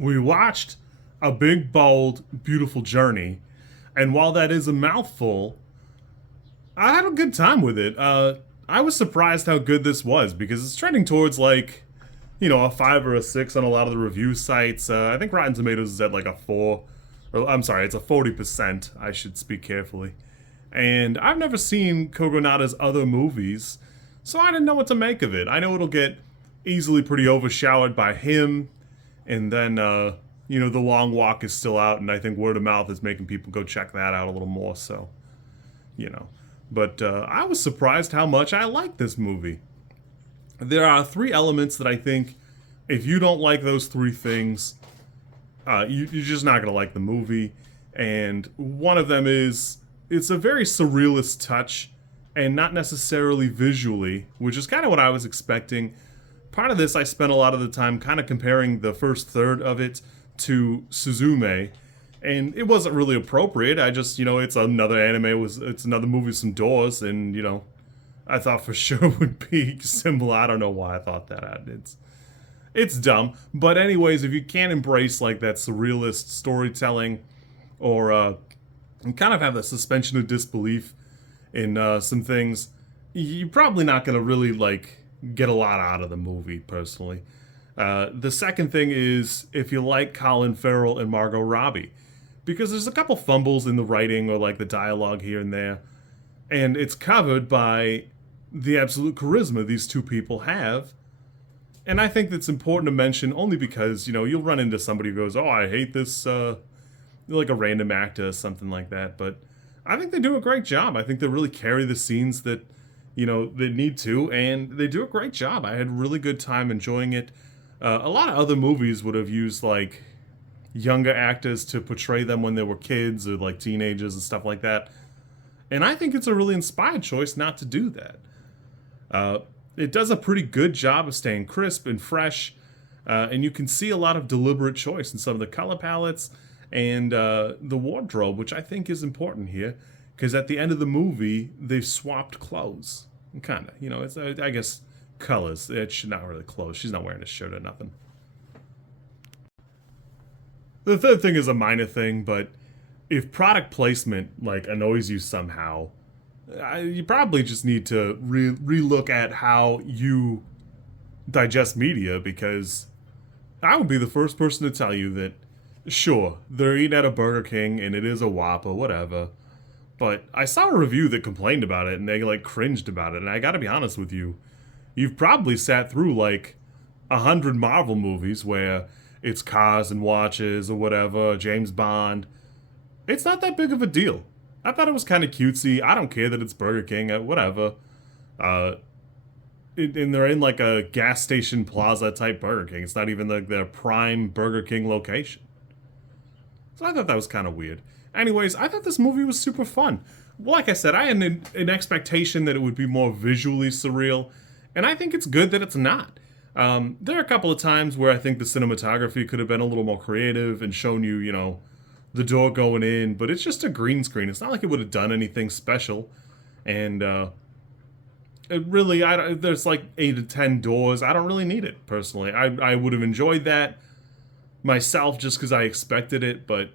We watched A Big, Bold, Beautiful Journey, and while that is a mouthful, I had a good time with it. I was surprised how good this was because it's trending towards like, a 5 or a 6 on a lot of the review sites. I think Rotten Tomatoes is at like a 4, or I'm sorry, it's a 40%. I should speak carefully. And I've never seen Kogonada's other movies, so I didn't know what to make of it. I know it'll get easily pretty overshadowed by him, and then The Long Walk is still out, and I think word of mouth is making people go check that out a little more. So, you know, but I was surprised how much I liked this movie. There are three elements that I think, if you don't like those three things, you're just not gonna like the movie. And one of them is it's a very surrealist touch, and not necessarily visually, which is kind of what I was expecting. Part of this, I spent a lot of the time kind of comparing the first third of it to Suzume, and it wasn't really appropriate. I just, it's another anime, it's another movie with some doors, and I thought for sure it would be similar. I don't know why I thought that. It's dumb, but anyways, if you can't embrace like that surrealist storytelling, or kind of have the suspension of disbelief in some things, you're probably not gonna really like get a lot out of the movie, personally. The second thing is if you like Collin, Farrel, and Margot Robbie, because there's a couple fumbles in the writing or like the dialogue here and there, and it's covered by the absolute charisma these two people have. And I think that's important to mention only because, you'll run into somebody who goes, oh, I hate this, like a random actor or something like that. But I think they do a great job. I think they really carry the scenes that, they need to, and they do a great job. I had a really good time enjoying it. A lot of other movies would have used, like, younger actors to portray them when they were kids or, like, teenagers and stuff like that. And I think it's a really inspired choice not to do that. It does a pretty good job of staying crisp and fresh, and you can see a lot of deliberate choice in some of the color palettes and the wardrobe, which I think is important here, because at the end of the movie, they've swapped clothes. Kind of, it's, I guess, colors. It's not really clothes. She's not wearing a shirt or nothing. The third thing is a minor thing, but if product placement, like, annoys you somehow, you probably just need to relook at how you digest media, because I would be the first person to tell you that, sure, they're eating at a Burger King and it is a Whopper, whatever, but I saw a review that complained about it and they, like, cringed about it, and I gotta be honest with you, you've probably sat through, like, 100 Marvel movies where it's cars and watches or whatever, James Bond. It's not that big of a deal. I thought it was kind of cutesy. I don't care that it's Burger King, whatever. And they're in like a gas station plaza type Burger King. It's not even like their prime Burger King location. So I thought that was kind of weird. Anyways, I thought this movie was super fun. Like I said, I had an expectation that it would be more visually surreal, and I think it's good that it's not. There are a couple of times where I think the cinematography could have been a little more creative and shown you, the door going in, but it's just a green screen. It's not like it would have done anything special. And it really, there's like 8 to 10 doors. I don't really need it, personally. I would have enjoyed that myself just because I expected it, but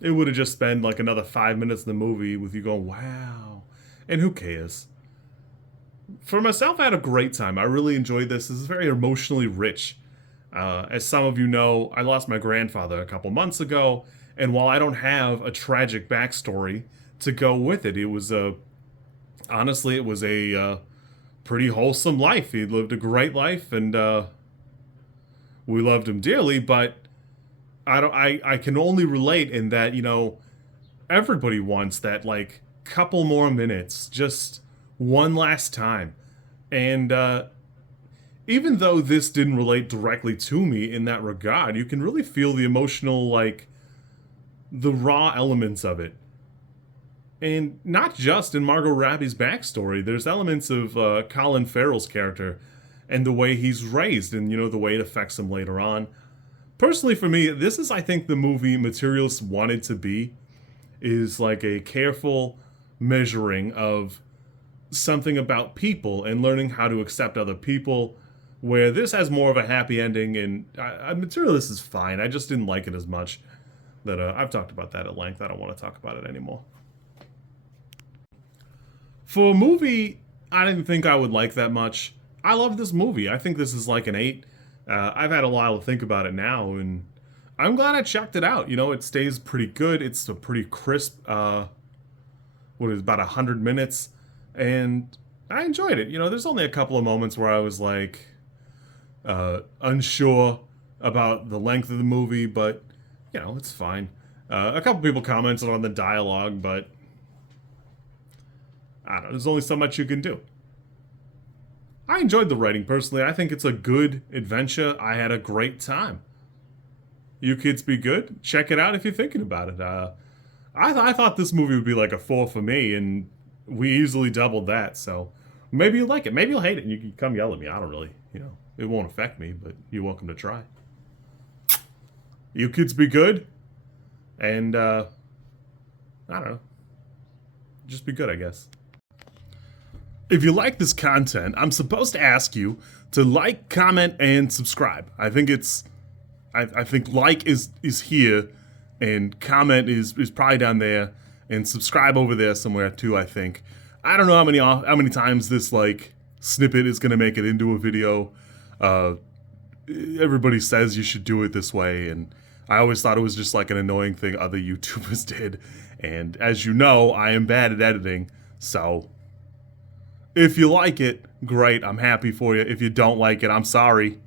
it would have just been like another 5 minutes in the movie with you going, wow. And who cares? For myself, I had a great time. I really enjoyed this. This is very emotionally rich. As some of you know, I lost my grandfather a couple months ago, and while I don't have a tragic backstory to go with it, honestly, it was a pretty wholesome life. He lived a great life, and we loved him dearly. But I can only relate in that everybody wants that like couple more minutes, just one last time, and even though this didn't relate directly to me in that regard, you can really feel the emotional like the raw elements of it. And not just in Margot Robbie's backstory, there's elements of Colin Farrell's character and the way he's raised and, the way it affects him later on. Personally, for me, this is, I think, the movie Materials wanted to be, is like a careful measuring of something about people and learning how to accept other people, where this has more of a happy ending, and Materialist is fine. I just didn't like it as much. That I've talked about that at length. I don't want to talk about it anymore. For a movie, I didn't think I would like that much. I love this movie. I think this is like an 8. I've had a while to think about it now, and I'm glad I checked it out. You know, it stays pretty good. It's a pretty crisp, what is about 100 minutes, and I enjoyed it. You know, there's only a couple of moments where I was like unsure about the length of the movie, but you know, it's fine. A couple people commented on the dialogue, but I don't know. There's only so much you can do. I enjoyed the writing personally. I think it's a good adventure. I had a great time. You kids be good. Check it out if you're thinking about it. I thought this movie would be like a 4 for me, and we easily doubled that. So maybe you'll like it. Maybe you'll hate it, and you can come yell at me. I don't really, you know, it won't affect me, but you're welcome to try. You kids be good, and I don't know. Just be good, I guess. If you like this content, I'm supposed to ask you to like, comment, and subscribe. I think I think like is here, and comment is probably down there, and subscribe over there somewhere too. I think. I don't know how many times this like snippet is gonna make it into a video. Everybody says you should do it this way, and I always thought it was just like an annoying thing other YouTubers did. And as you know, I am bad at editing, so if you like it, great, I'm happy for you. If you don't like it, I'm sorry.